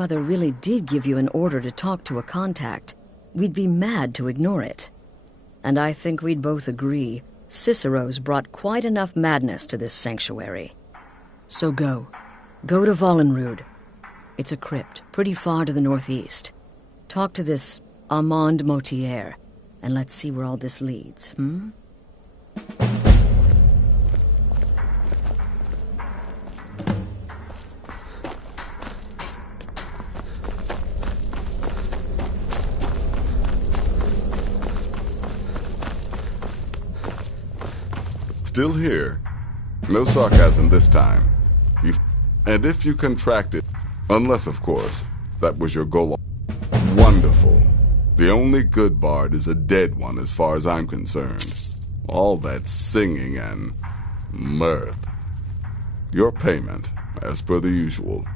Mother really did give you an order to talk to a contact, we'd be mad to ignore it. And I think we'd both agree Cicero's brought quite enough madness to this sanctuary. So go. Go to Vollenrude. It's a crypt, pretty far to the northeast. Talk to this Armand Motier, and let's see where all this leads, Still here. No sarcasm this time. And if you contracted, unless, of course, that was your goal. Wonderful. The only good bard is a dead one as far as I'm concerned. All that singing and mirth. Your payment, as per the usual.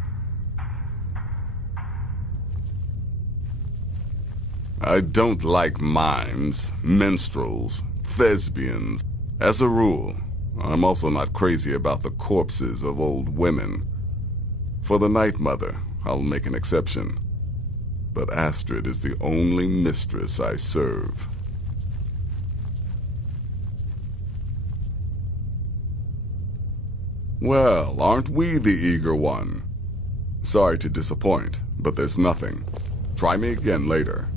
I don't like mimes, minstrels, thespians. As a rule, I'm also not crazy about the corpses of old women. For the Night Mother, I'll make an exception. But Astrid is the only mistress I serve. Well, aren't we the eager one? Sorry to disappoint, but there's nothing. Try me again later.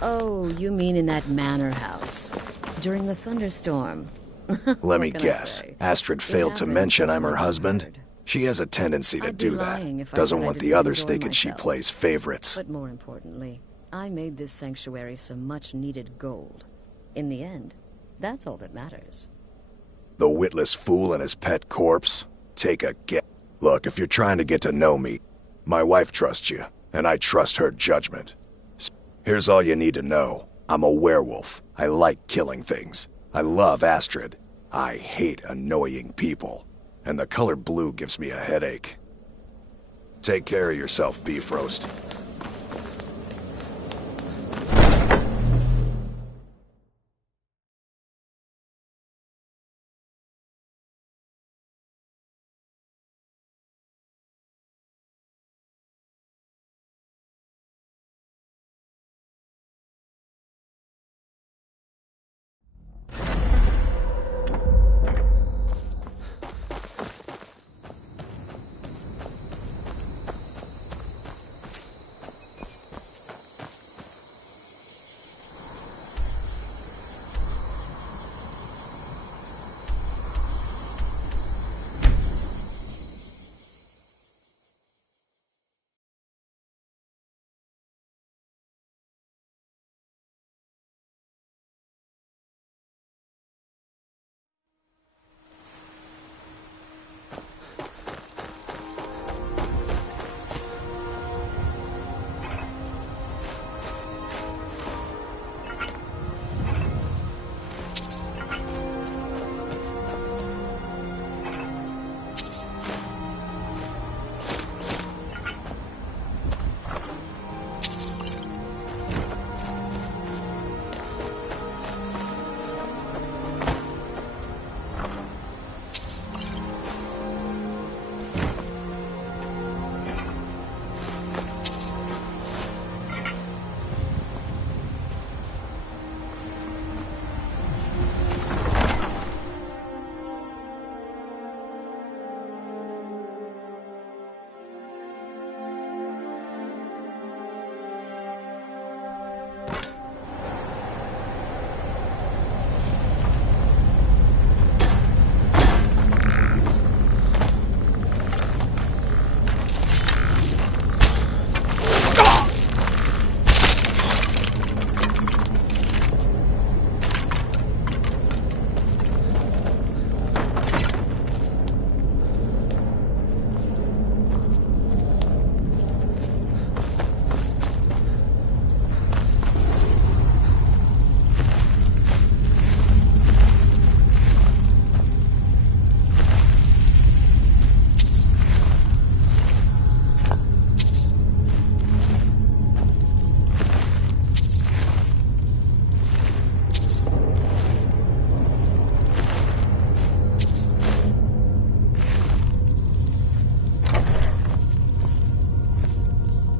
Oh, you mean in that manor house, during the thunderstorm. Let me guess. Astrid failed to mention I'm her husband? She has a tendency to do that. Doesn't want the others thinking she plays favorites. But more importantly, I made this sanctuary some much-needed gold. In the end, that's all that matters. The witless fool and his pet corpse? Take a guess. Look, if you're trying to get to know me, my wife trusts you, and I trust her judgment. Here's all you need to know. I'm a werewolf. I like killing things. I love Astrid. I hate annoying people. And the color blue gives me a headache. Take care of yourself, Beef Roast.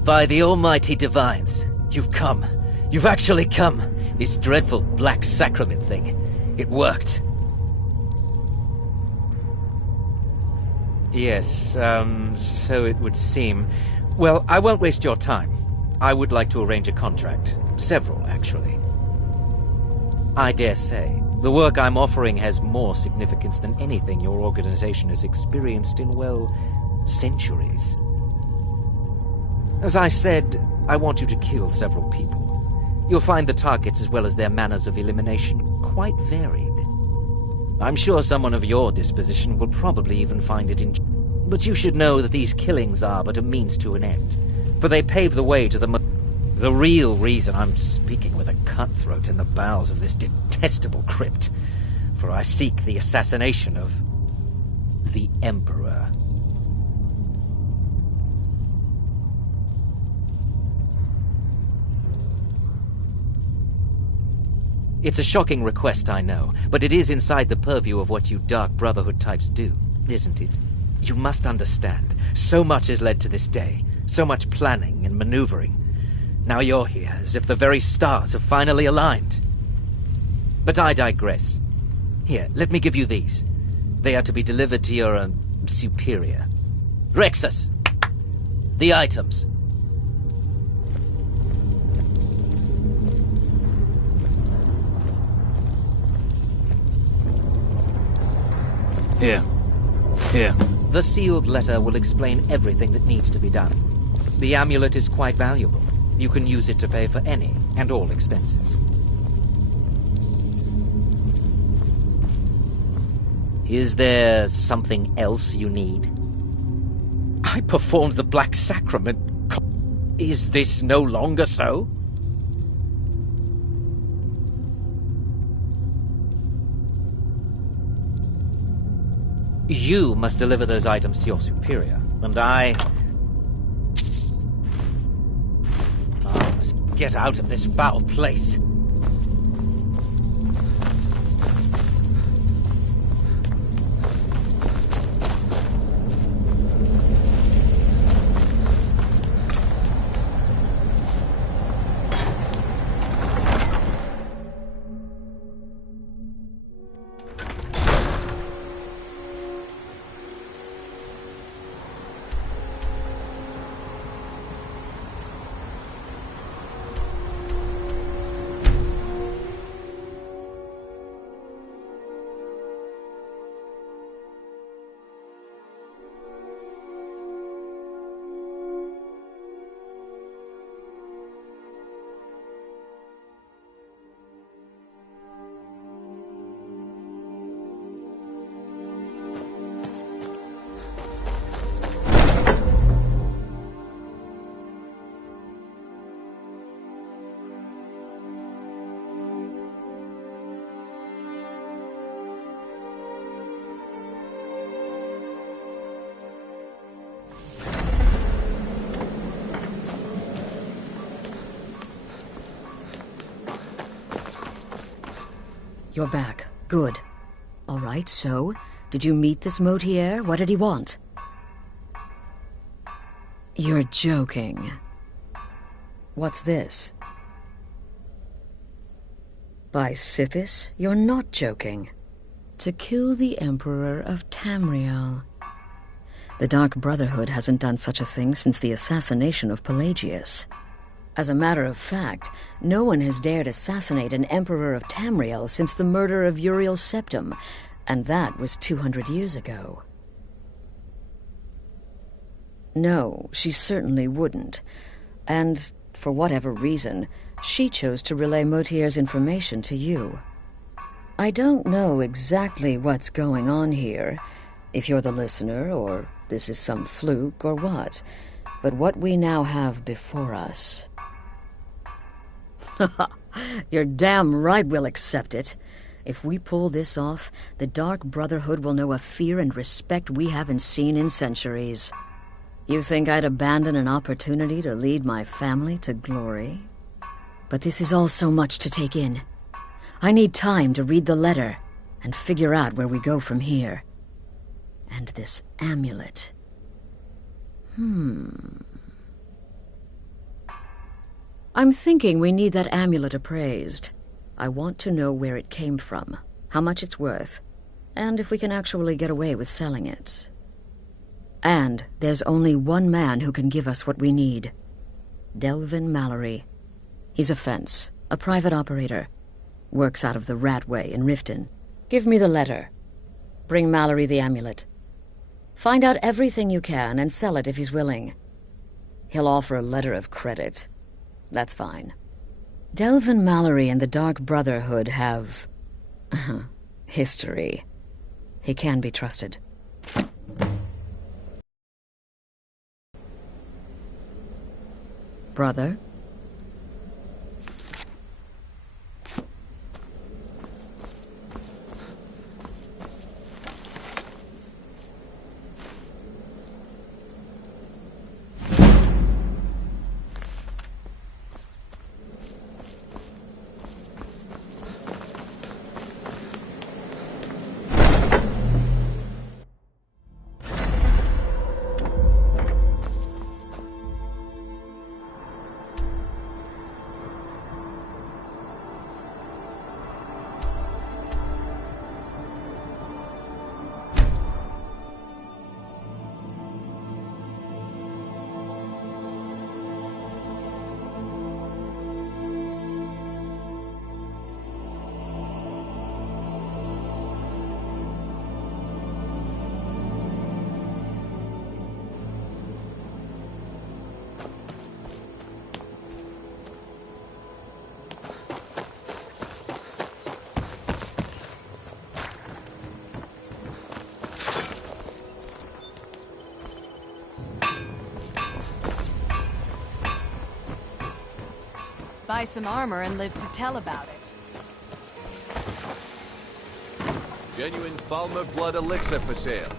By the almighty divines, you've come. You've actually come. This dreadful black sacrament thing. It worked. Yes, so it would seem. Well, I won't waste your time. I would like to arrange a contract. Several, actually. I dare say, the work I'm offering has more significance than anything your organization has experienced in, well, centuries. As I said, I want you to kill several people. You'll find the targets as well as their manners of elimination quite varied. I'm sure someone of your disposition will probably even find it but you should know that these killings are but a means to an end, for they pave the way to the real reason I'm speaking with a cutthroat in the bowels of this detestable crypt, for I seek the assassination of the Emperor. It's a shocking request, I know, but it is inside the purview of what you Dark Brotherhood types do, isn't it? You must understand, so much has led to this day, so much planning and maneuvering. Now you're here, as if the very stars have finally aligned. But I digress. Here, let me give you these. They are to be delivered to your, superior. Rexus! The items. Here. Here. The sealed letter will explain everything that needs to be done. The amulet is quite valuable. You can use it to pay for any and all expenses. Is there something else you need? I performed the Black Sacrament. Is this no longer so? You must deliver those items to your superior, and I must get out of this foul place. You're back. Good. All right, so, did you meet this Motier? What did he want? You're joking. What's this? By Sithis, you're not joking. To kill the Emperor of Tamriel. The Dark Brotherhood hasn't done such a thing since the assassination of Pelagius. As a matter of fact, no one has dared assassinate an Emperor of Tamriel since the murder of Uriel Septim, and that was 200 years ago. No, she certainly wouldn't. And, for whatever reason, she chose to relay Motier's information to you. I don't know exactly what's going on here, if you're the listener, or this is some fluke, or what. But what we now have before us... You're damn right we'll accept it. If we pull this off, the Dark Brotherhood will know a fear and respect we haven't seen in centuries. You think I'd abandon an opportunity to lead my family to glory? But this is all so much to take in. I need time to read the letter and figure out where we go from here. And this amulet. I'm thinking we need that amulet appraised. I want to know where it came from, how much it's worth, and if we can actually get away with selling it. And there's only one man who can give us what we need. Delvin Mallory. He's a fence, a private operator. Works out of the Ratway in Riften. Give me the letter. Bring Mallory the amulet. Find out everything you can and sell it if he's willing. He'll offer a letter of credit. That's fine. Delvin Mallory and the Dark Brotherhood have... history. He can be trusted. Brother? Buy some armor and live to tell about it. Genuine Falmer blood elixir for sale.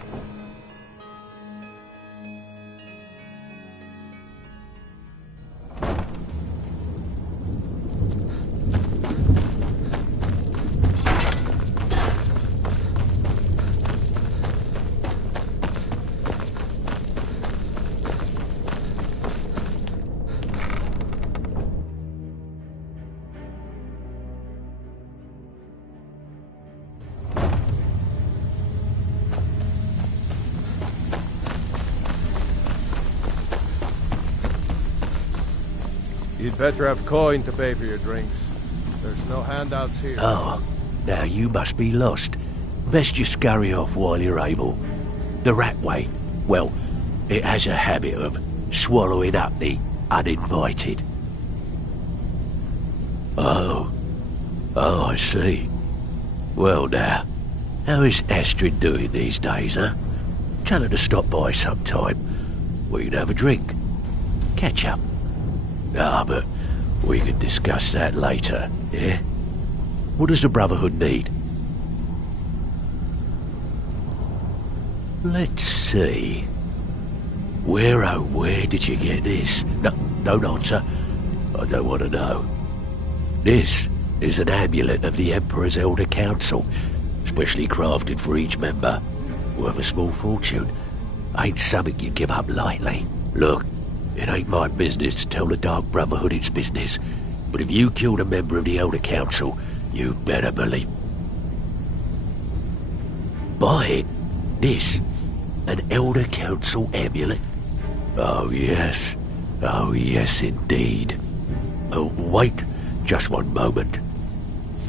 You'd better have coin to pay for your drinks. There's no handouts here. Oh, now you must be lost. Best you scurry off while you're able. The Ratway, well, it has a habit of swallowing up the uninvited. Oh, I see. Well now, how is Astrid doing these days, huh? Tell her to stop by sometime. We can have a drink. Catch up. Ah, but we can discuss that later, yeah? What does the Brotherhood need? Let's see. Where, oh, where did you get this? No, don't answer. I don't want to know. This is an amulet of the Emperor's Elder Council, specially crafted for each member. Worth a small fortune. Ain't something you give up lightly. Look, it ain't my business to tell the Dark Brotherhood its business, but if you killed a member of the Elder Council, you better believe... Buy it. This. An Elder Council amulet. Oh yes indeed. Oh, wait just one moment.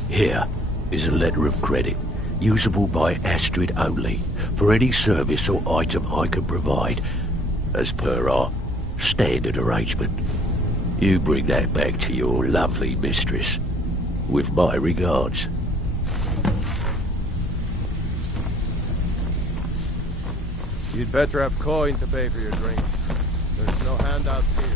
Here is a letter of credit, usable by Astrid only, for any service or item I can provide, as per our standard arrangement. You bring that back to your lovely mistress, with my regards. You'd better have coin to pay for your drinks. There's no handouts here.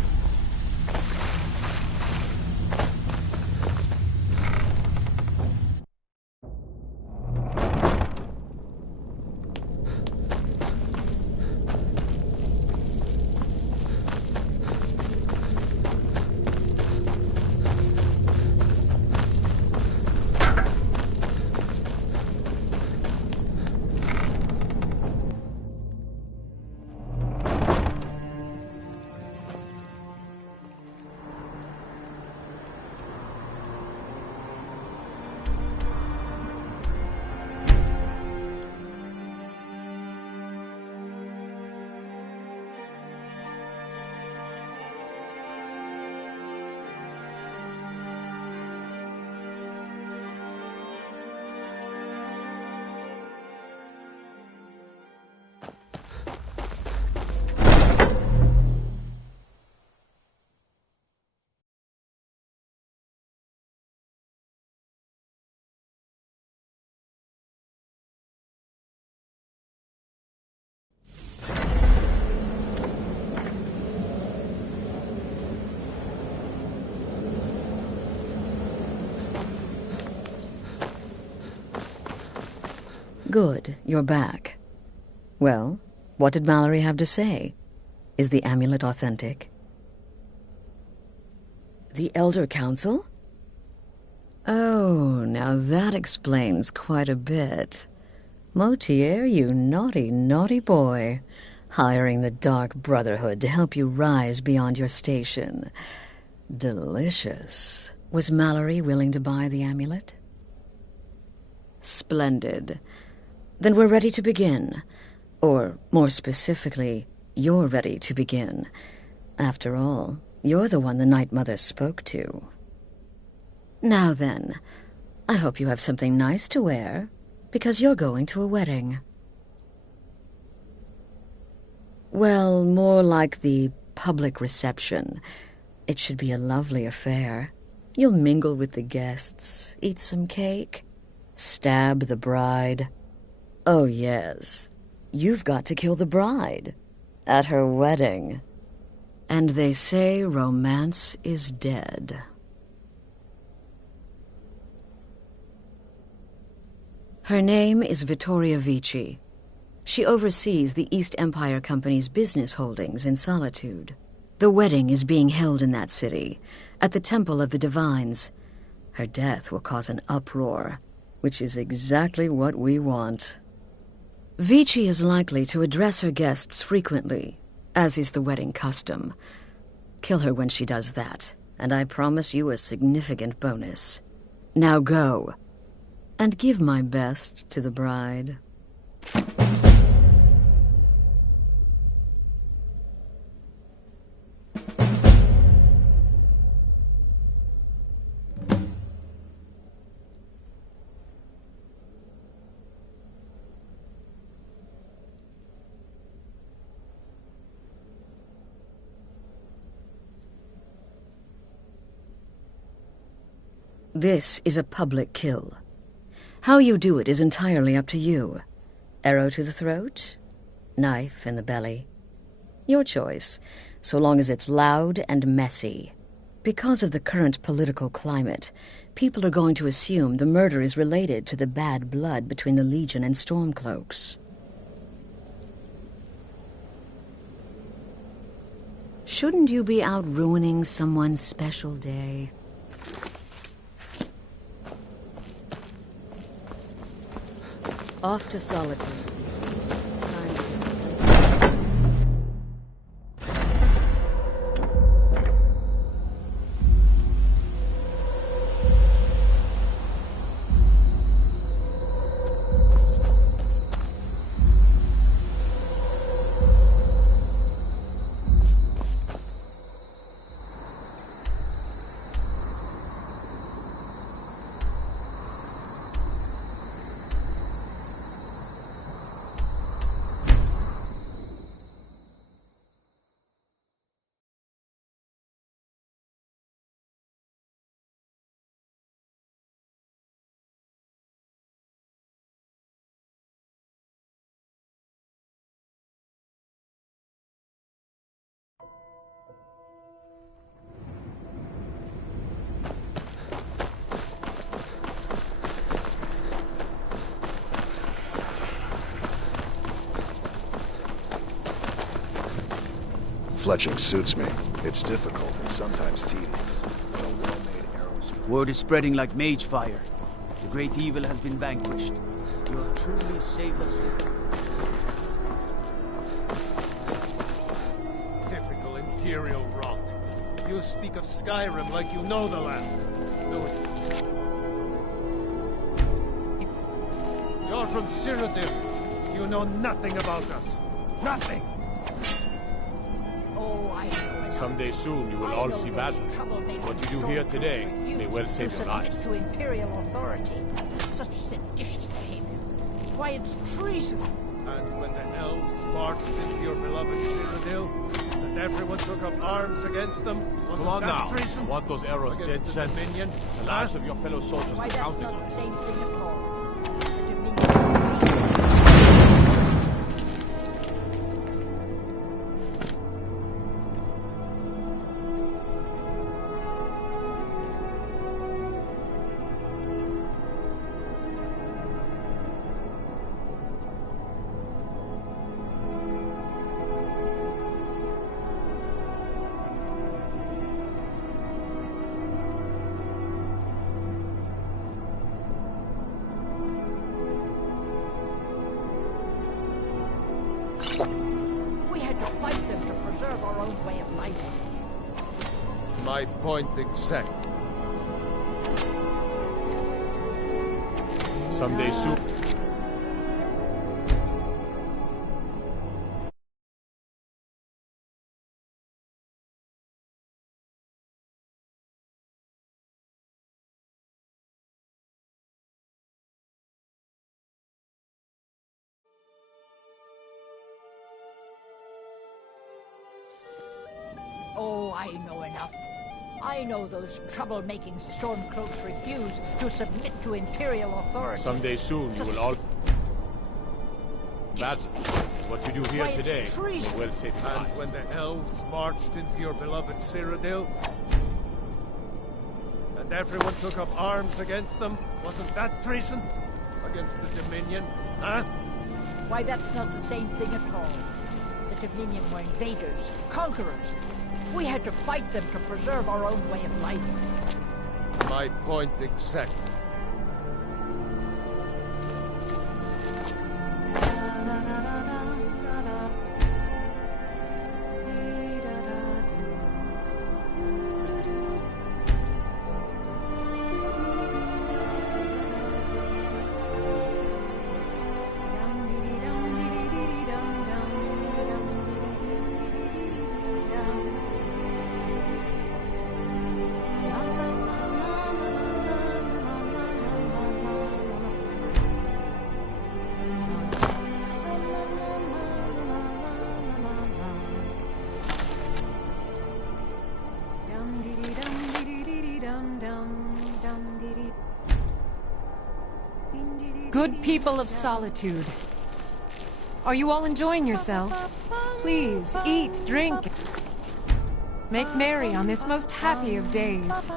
Good, you're back. Well, what did Mallory have to say? Is the amulet authentic? The Elder Council? Oh, now that explains quite a bit. Motier, you naughty, naughty boy. Hiring the Dark Brotherhood to help you rise beyond your station. Delicious. Was Mallory willing to buy the amulet? Splendid. Then we're ready to begin. Or, more specifically, you're ready to begin. After all, you're the one the Night Mother spoke to. Now then, I hope you have something nice to wear, because you're going to a wedding. Well, more like the public reception. It should be a lovely affair. You'll mingle with the guests, eat some cake, stab the bride. Oh, yes. You've got to kill the bride. At her wedding. And they say romance is dead. Her name is Vittoria Vici. She oversees the East Empire Company's business holdings in Solitude. The wedding is being held in that city, at the Temple of the Divines. Her death will cause an uproar, which is exactly what we want. Vici is likely to address her guests frequently, as is the wedding custom. Kill her when she does that, and I promise you a significant bonus. Now go, and give my best to the bride. This is a public kill. How you do it is entirely up to you. Arrow to the throat? Knife in the belly? Your choice, so long as it's loud and messy. Because of the current political climate, people are going to assume the murder is related to the bad blood between the Legion and Stormcloaks. Shouldn't you be out ruining someone's special day? Off to Solitude. Fletching suits me. It's difficult and sometimes tedious. Word is spreading like mage fire. The great evil has been vanquished. You have truly saved us. Typical Imperial rot. You speak of Skyrim like you know the land. No, it's... You're from Cyrodiil. You know nothing about us. Nothing! Someday soon you will all see battle. What you do here today may well save your lives. To Imperial authority. Such seditious behavior. Why, it's treason. And when the elves marched into your beloved Cyrodiil, and everyone took up arms against them, wasn't Come on that now. treason? I want those arrows dead Against the set. Dominion? The lives of your fellow soldiers Why, are that's counted. not the same thing at all. My point exactly. Someday soon. Oh, I know enough. I know those troublemaking Stormcloaks refuse to submit to Imperial authority. Someday soon you will all battle. What you do here today may well save your And lives. when the elves marched into your beloved Cyrodiil, and everyone took up arms against them, wasn't that treason? Against the Dominion, huh? Why, that's not the same thing at all. The Dominion were invaders, conquerors. We had to fight them to preserve our own way of life. My point exactly. Good people of Solitude. Are you all enjoying yourselves? Please, eat, drink. Make merry on this most happy of days.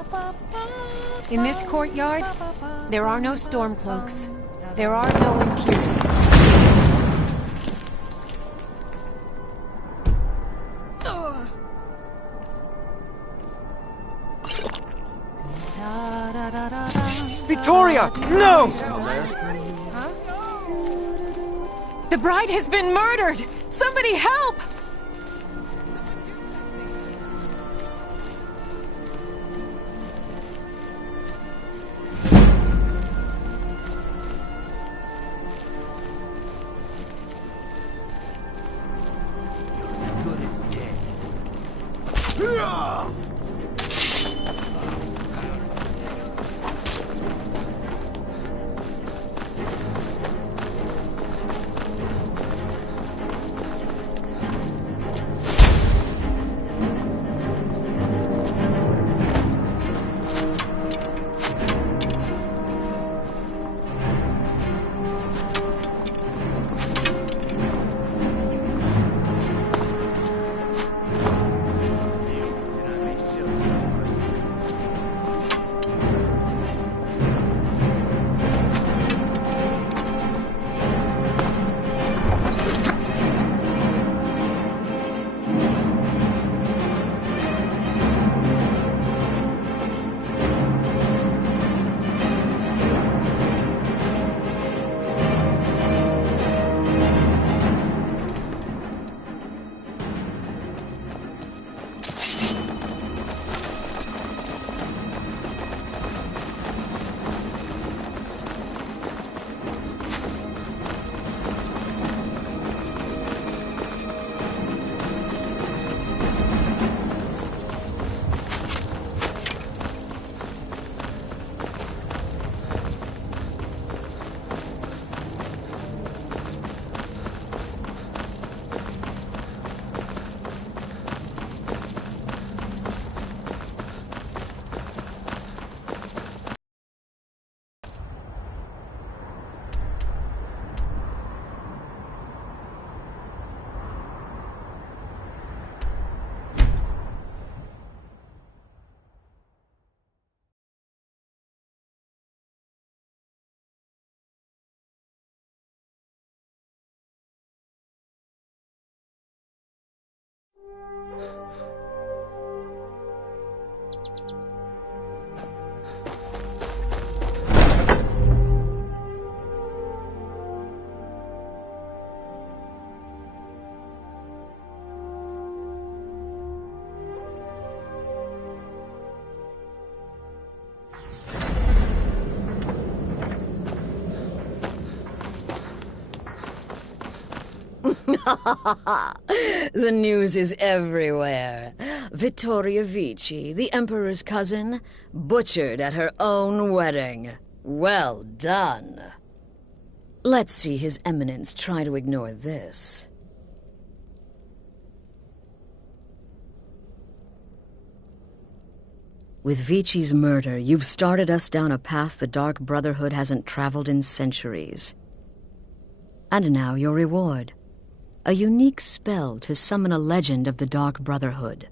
In this courtyard, there are no Stormcloaks. There are no Imperials. Victoria! No! The bride has been murdered! Somebody help! The news is everywhere. Vittoria Vici, the Emperor's cousin, butchered at her own wedding. Well done. Let's see His Eminence try to ignore this. With Vici's murder, you've started us down a path the Dark Brotherhood hasn't traveled in centuries. And now your reward. A unique spell to summon a legend of the Dark Brotherhood.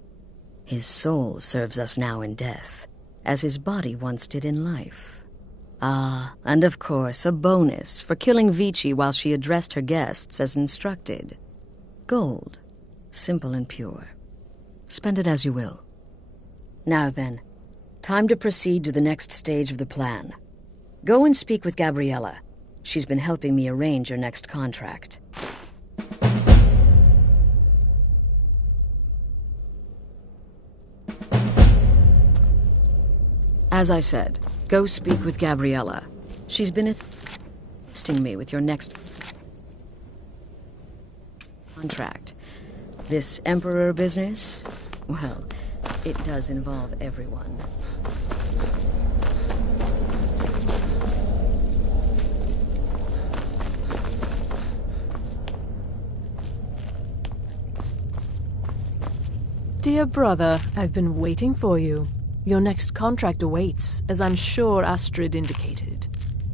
His soul serves us now in death, as his body once did in life. Ah, and of course, a bonus for killing Vici while she addressed her guests as instructed. Gold. Simple and pure. Spend it as you will. Now then, time to proceed to the next stage of the plan. Go and speak with Gabriella. She's been helping me arrange your next contract. As I said, go speak with Gabriella. She's been assisting me with your next contract. This Emperor business, well, it does involve everyone. Dear brother, I've been waiting for you. Your next contract awaits, as I'm sure Astrid indicated.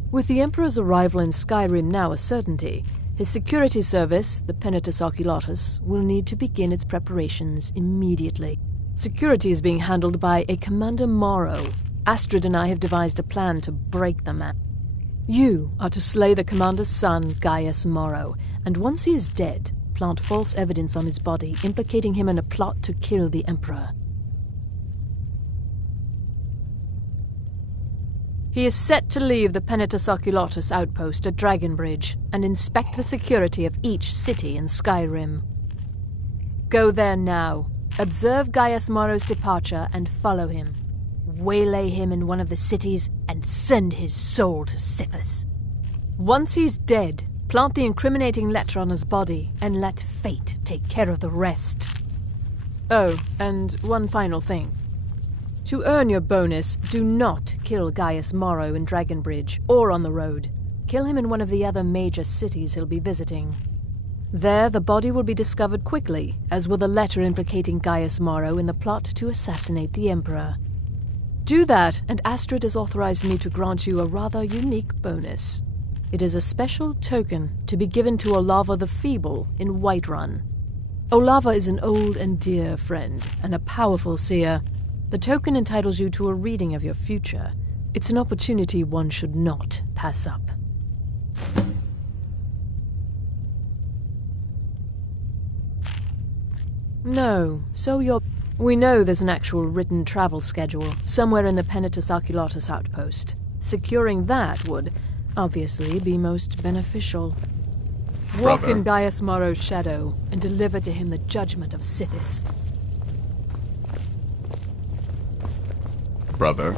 With the Emperor's arrival in Skyrim now a certainty, his security service, the Penitus Oculatus, will need to begin its preparations immediately. Security is being handled by a Commander Morrow. Astrid and I have devised a plan to break the man. You are to slay the Commander's son, Gaius Morrow, and once he is dead, plant false evidence on his body, implicating him in a plot to kill the Emperor. He is set to leave the Penitus Oculatus outpost at Dragonbridge and inspect the security of each city in Skyrim. Go there now, observe Gaius Morrow's departure and follow him. Waylay him in one of the cities and send his soul to Sithis. Once he's dead, plant the incriminating letter on his body and let fate take care of the rest. Oh, and one final thing. To earn your bonus, do not kill Gaius Morrow in Dragonbridge or on the road. Kill him in one of the other major cities he'll be visiting. There, the body will be discovered quickly, as will the letter implicating Gaius Morrow in the plot to assassinate the Emperor. Do that, and Astrid has authorized me to grant you a rather unique bonus. It is a special token to be given to Olava the Feeble in Whiterun. Olava is an old and dear friend, and a powerful seer. The token entitles you to a reading of your future. It's an opportunity one should not pass up. No, so you're... We know there's an actual written travel schedule, somewhere in the Penitus Oculatus outpost. Securing that would, obviously, be most beneficial. Walk in Gaius Morrow's shadow, and deliver to him the judgment of Sithis. Brother.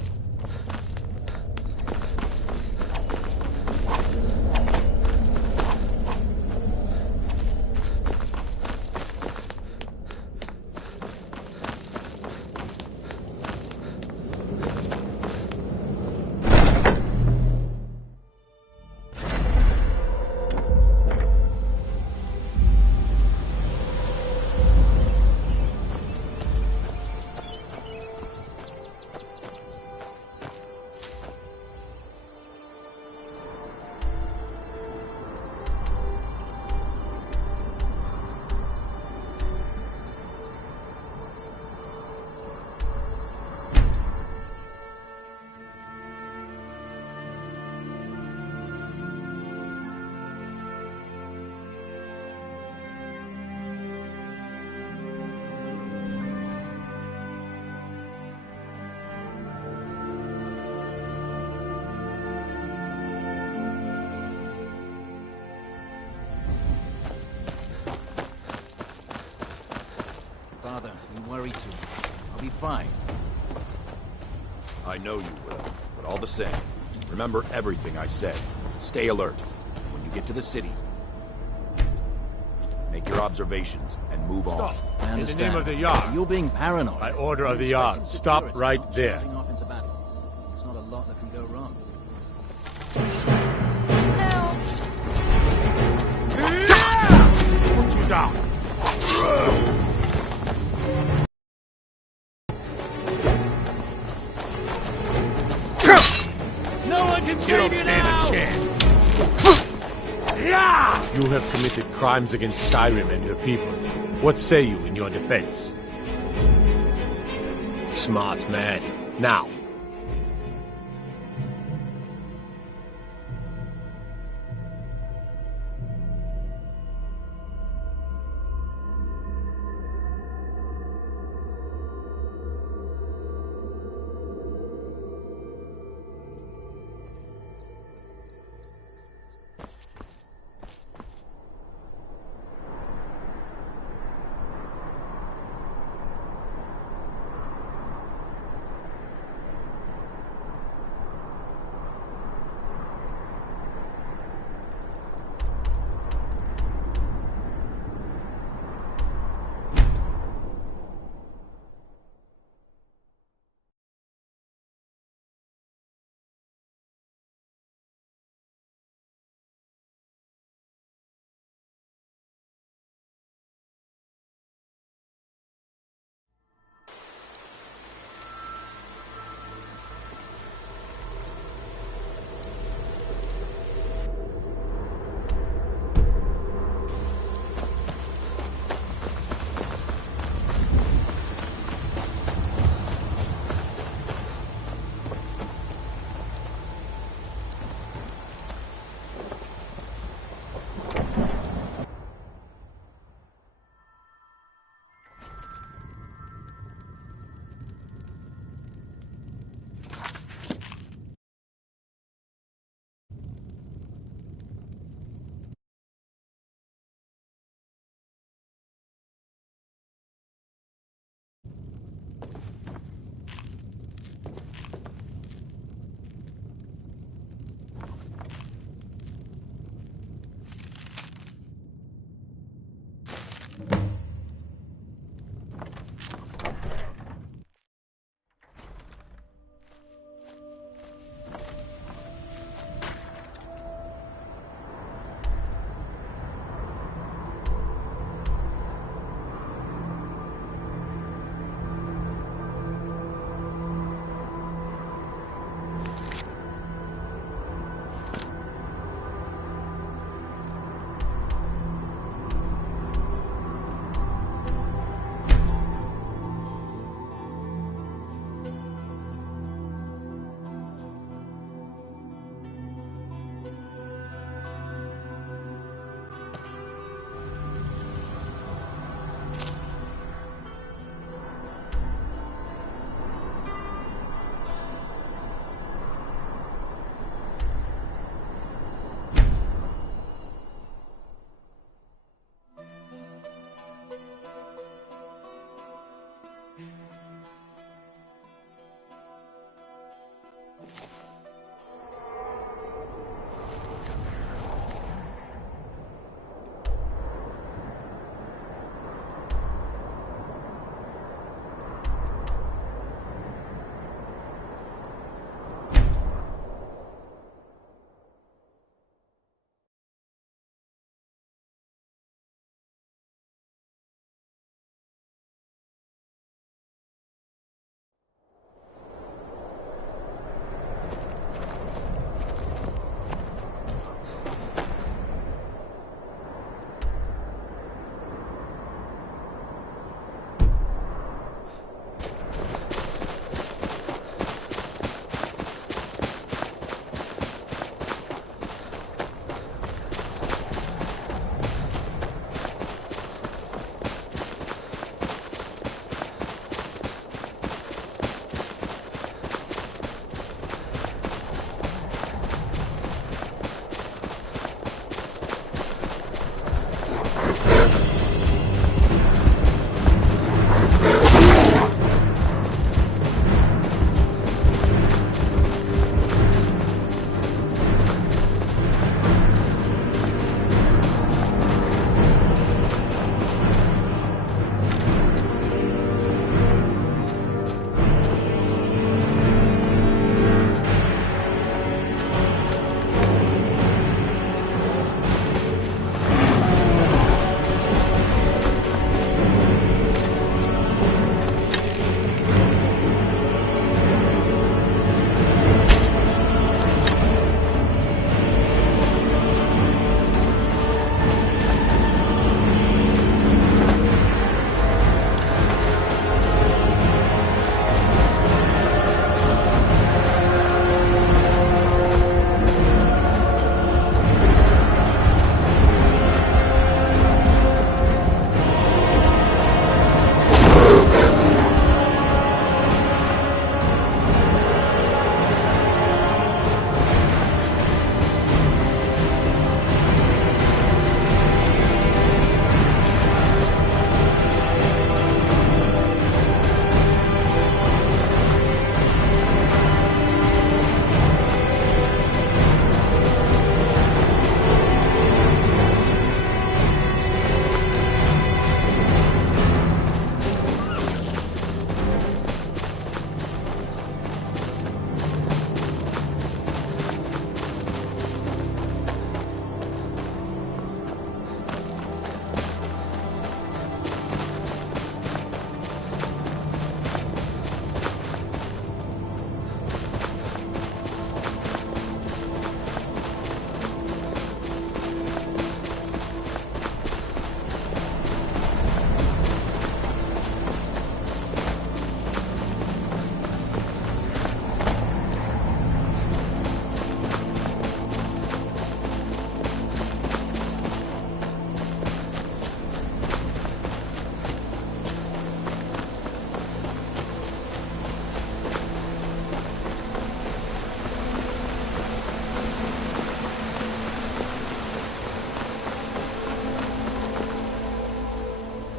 Father, you worry too much. I'll be fine. I know you will, but all the same, remember everything I said. Stay alert. When you get to the city, Make your observations and move on. Stop. I In the understand. name of the Jarl. You're being paranoid. By order of the Jarl. Stop right there. Starting off into battle. There's not a lot that can go wrong. Put you down. No one can You save don't you stand now! a chance. You have committed crimes against Skyrim and her people. What say you in your defense? Smart man. Now,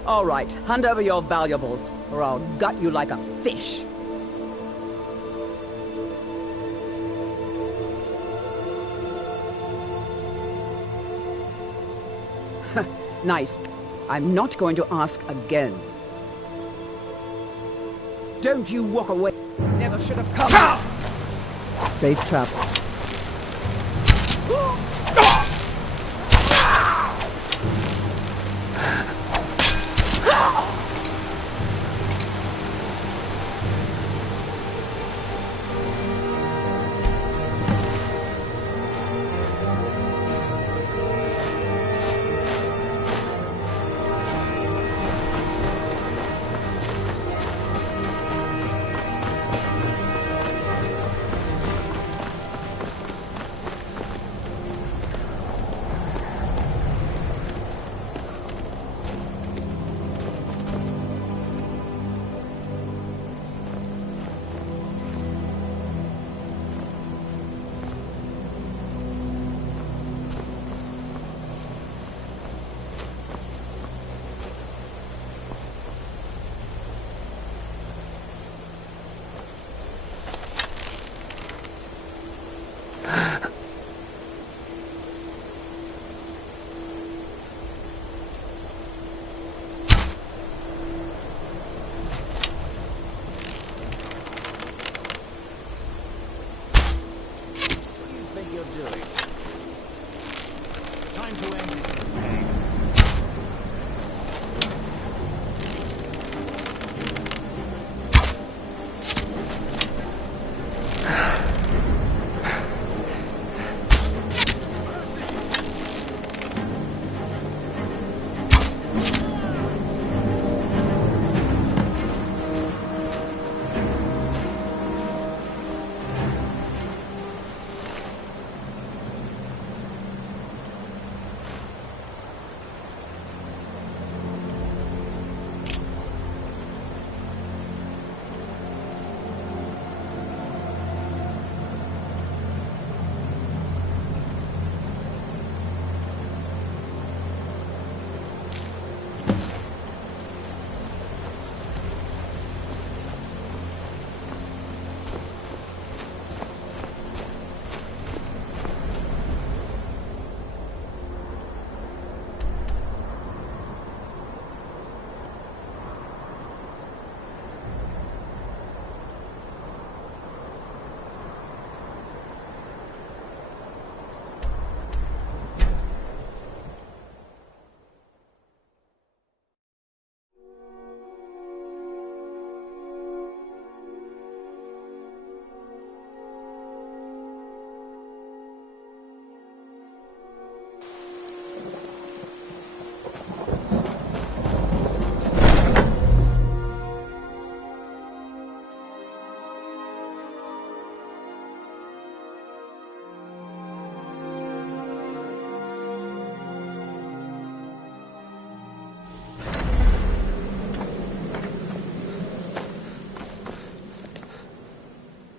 All right, hand over your valuables, or I'll gut you like a fish. Nice. I'm not going to ask again. Don't you walk away. Never should have come. Safe travel.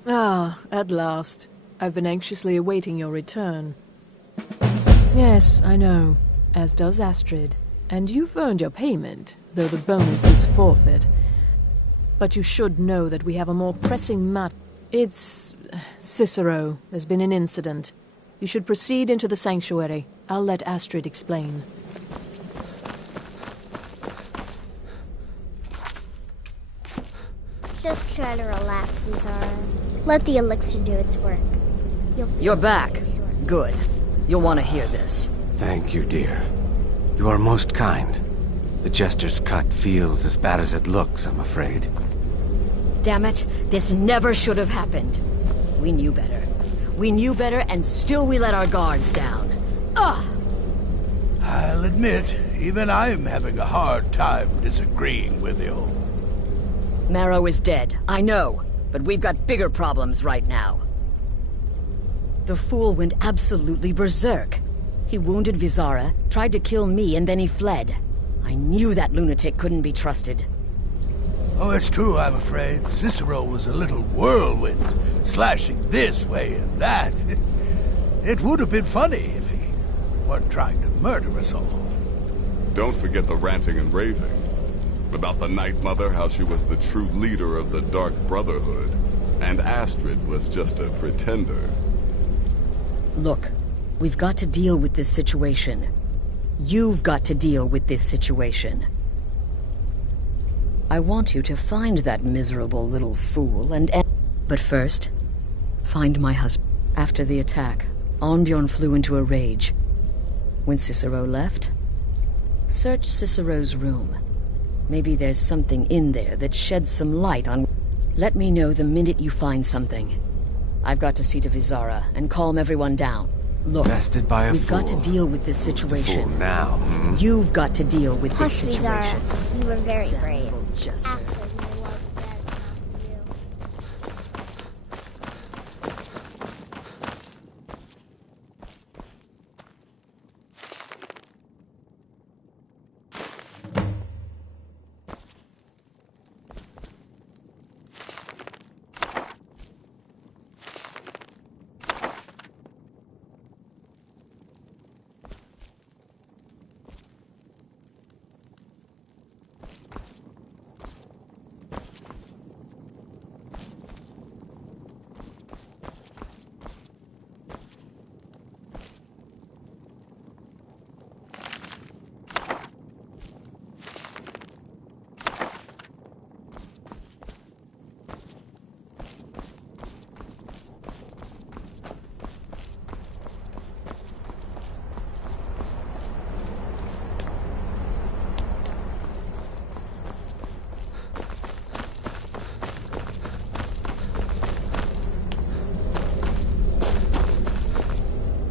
Ah, at last. I've been anxiously awaiting your return. Yes, I know. As does Astrid. And you've earned your payment, though the bonus is forfeit. But you should know that we have a more pressing matter. It's Cicero. There's been an incident. You should proceed into the sanctuary. I'll let Astrid explain. Just try to relax, Vizara. Let the elixir do its work. You're back. Good. You'll want to hear this. Thank you, dear. You are most kind. The Jester's cut feels as bad as it looks, I'm afraid. Damn it, this never should have happened. We knew better. We knew better, and still we let our guards down. Ugh! I'll admit, even I'm having a hard time disagreeing with you. Marrow is dead, I know, but we've got bigger problems right now. The fool went absolutely berserk. He wounded Vizara, tried to kill me, and then he fled. I knew that lunatic couldn't be trusted. Oh, it's true, I'm afraid. Cicero was a little whirlwind, slashing this way and that. It would have been funny if he weren't trying to murder us all. Don't forget the ranting and raving. About the Night Mother, how she was the true leader of the Dark Brotherhood, and Astrid was just a pretender. Look, we've got to deal with this situation. You've got to deal with this situation. I want you to find that miserable little fool and... But first, find my husband. After the attack, Arnbjorn flew into a rage. When Cicero left, search Cicero's room. Maybe there's something in there that sheds some light on... Let me know the minute you find something. I've got to see to Vizara and calm everyone down. Look, Bested by a we've fool. got to deal with this situation. Fool now, hmm? You've got to deal with this Hush, situation. Vizara. You were very brave. Jester. Astrid knew what was best not to do.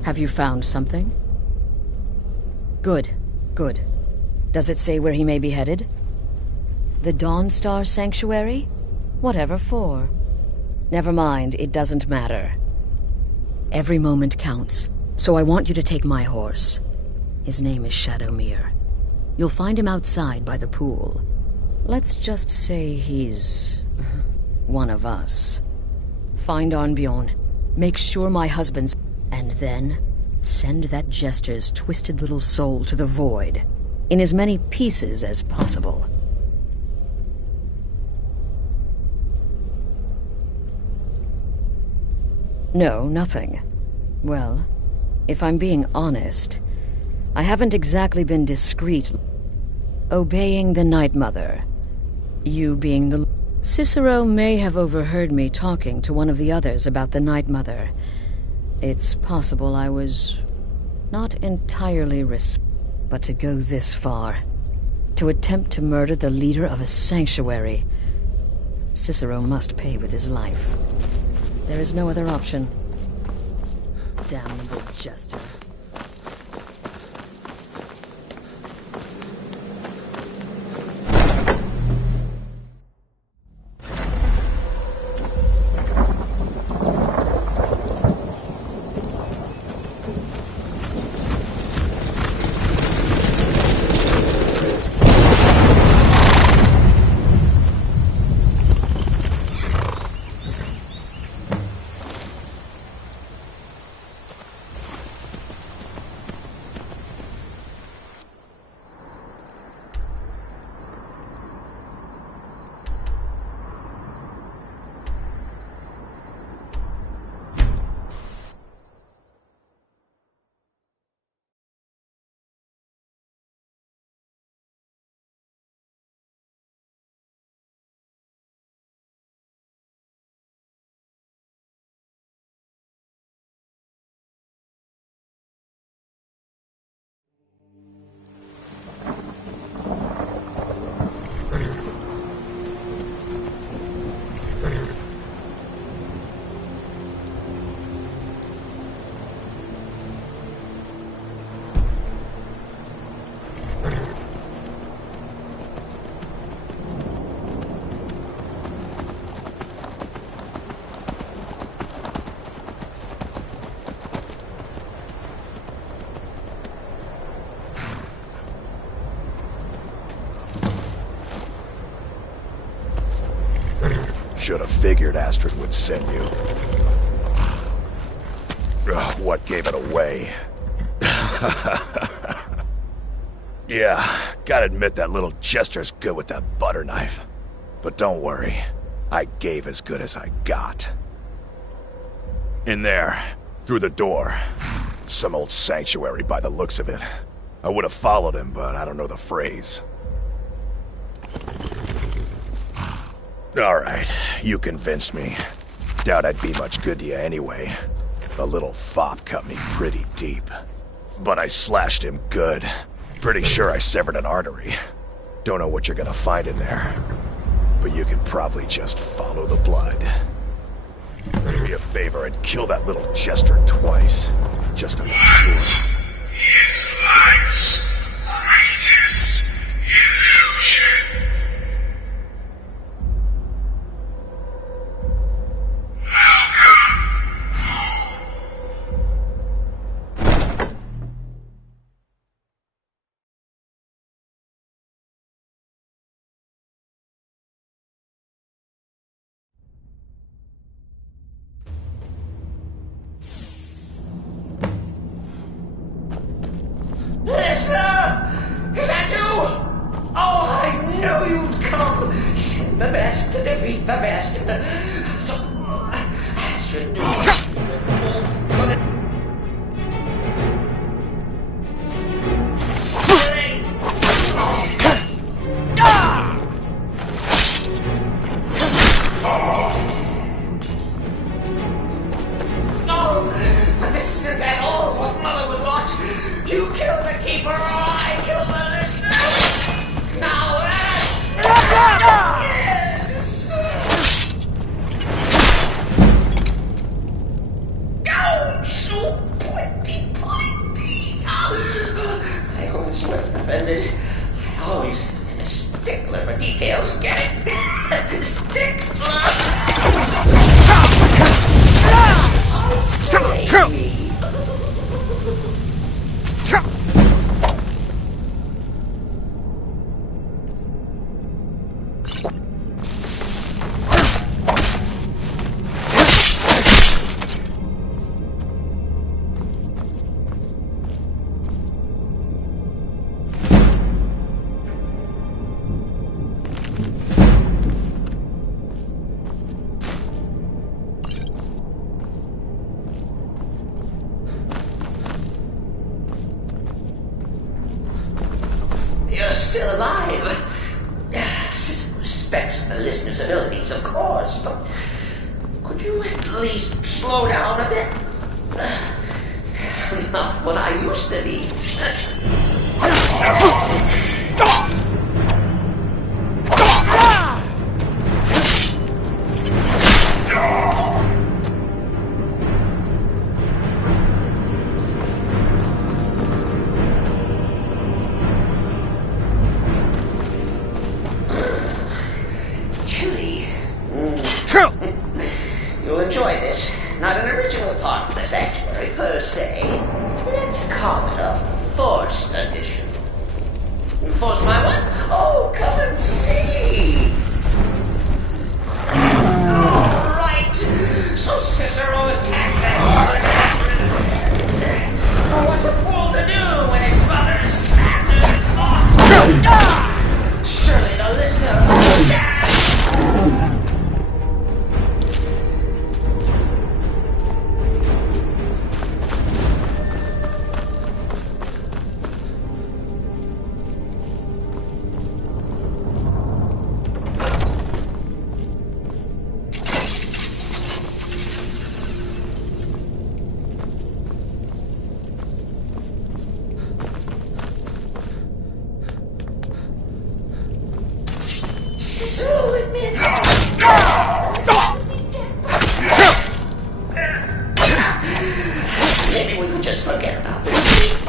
Have you found something? Good, good. Does it say where he may be headed? The Dawnstar Sanctuary? Whatever for. Never mind, it doesn't matter. Every moment counts, so I want you to take my horse. His name is Shadowmere. You'll find him outside by the pool. Let's just say he's... one of us. Find Arnbjorn. Make sure my husband's... And then, send that jester's twisted little soul to the void, in as many pieces as possible. No, nothing. Well, if I'm being honest, I haven't exactly been discreet. Obeying the Night Mother. You being the... Cicero may have overheard me talking to one of the others about the Night Mother. It's possible I was not entirely but to go this far, to attempt to murder the leader of a sanctuary, Cicero must pay with his life. There is no other option. Damnable jester. Should have figured Astrid would send you. Ugh, what gave it away? Yeah, gotta admit that little jester's good with that butter knife. But don't worry, I gave as good as I got. In there, through the door. Some old sanctuary by the looks of it. I would have followed him, but I don't know the phrase. Alright, you convinced me. Doubt I'd be much good to you anyway. The little fop cut me pretty deep. But I slashed him good. Pretty sure I severed an artery. Don't know what you're gonna find in there. But you can probably just follow the blood. Do me a favor and kill that little jester twice. Just to make sure. His life's greatest illusion. Listener! Is that you? Oh, I knew you'd come! Send the best to defeat the best. As you knew, Wolf couldn't... No! This isn't at all what Mother would want! You kill the keeper or I kill the listener! Now yes! Ouch! Oh, pointy! I always felt offended. I always been a stickler for details, get it? Stickler! You're still alive. Cicero respects the listener's abilities, of course, but could you at least slow down a bit? Not what I used to be. You'll enjoy this. Not an original part of the sanctuary, per se. Let's call it a forced addition. Force my what? Oh, come and see! All right. So Cicero attacked that... What's a fool to do when his mother is slapped? Surely the listener... Cicero admits... Maybe we could just forget about this.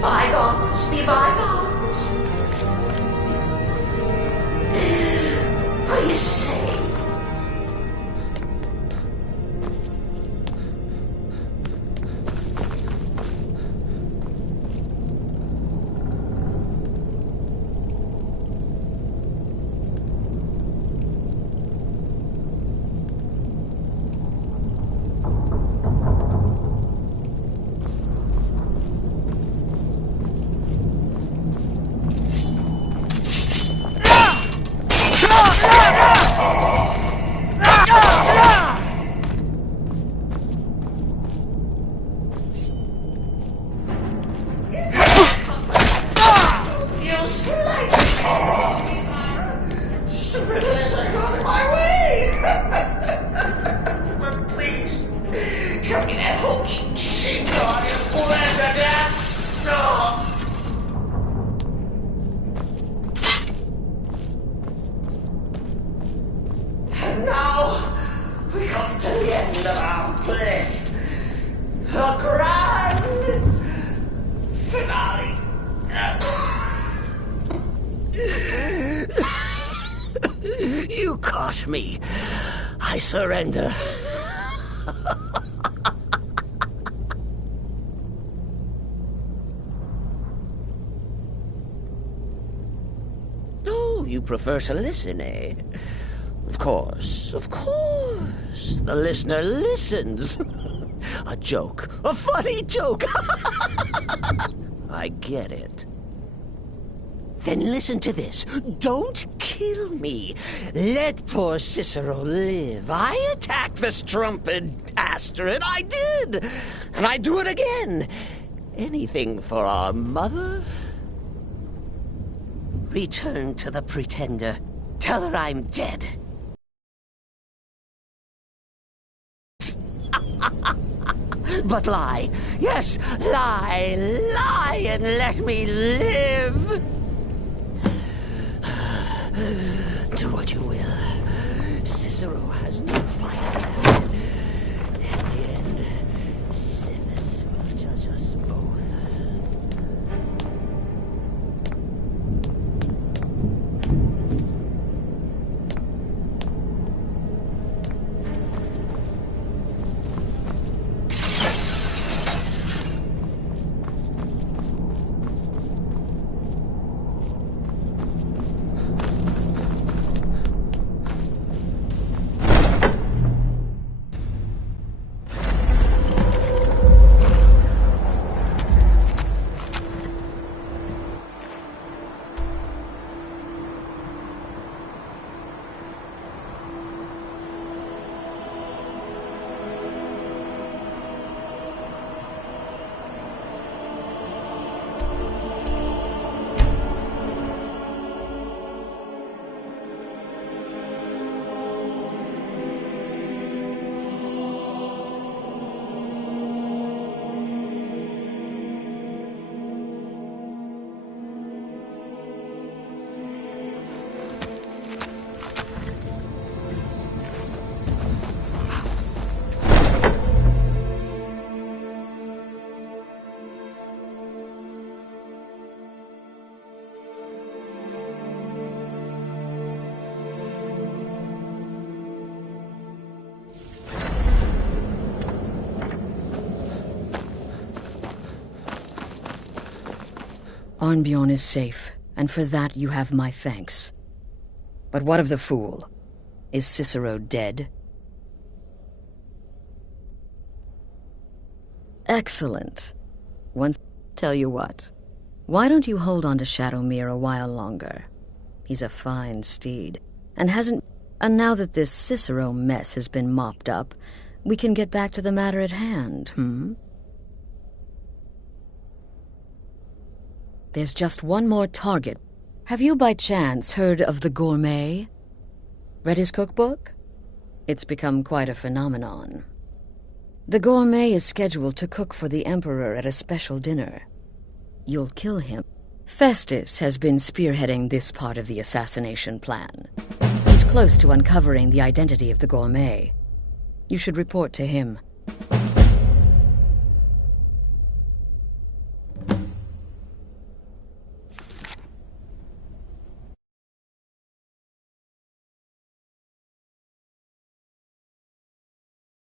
Bygones be bygones. What do you say? caught me. I surrender. Oh, you prefer to listen, eh? Of course, of course. The listener listens. A joke. A funny joke. I get it. Then listen to this. Don't kill me. Let poor Cicero live. I attacked the strumpet bastard. I did. And I do it again. Anything for our mother? Return to the Pretender. Tell her I'm dead. But lie. Yes, lie. Lie and let me live. Do what you will. Cicero has no fight left. In the end, Sithis will judge us both. Arnbjorn is safe, and for that you have my thanks. But what of the fool? Is Cicero dead? Excellent. Tell you what. Why don't you hold on to Shadowmere a while longer? He's a fine steed, and now that this Cicero mess has been mopped up, we can get back to the matter at hand, There's just one more target. Have you by chance heard of the Gourmet? Read his cookbook? It's become quite a phenomenon. The Gourmet is scheduled to cook for the Emperor at a special dinner. You'll kill him. Festus has been spearheading this part of the assassination plan. He's close to uncovering the identity of the Gourmet. You should report to him.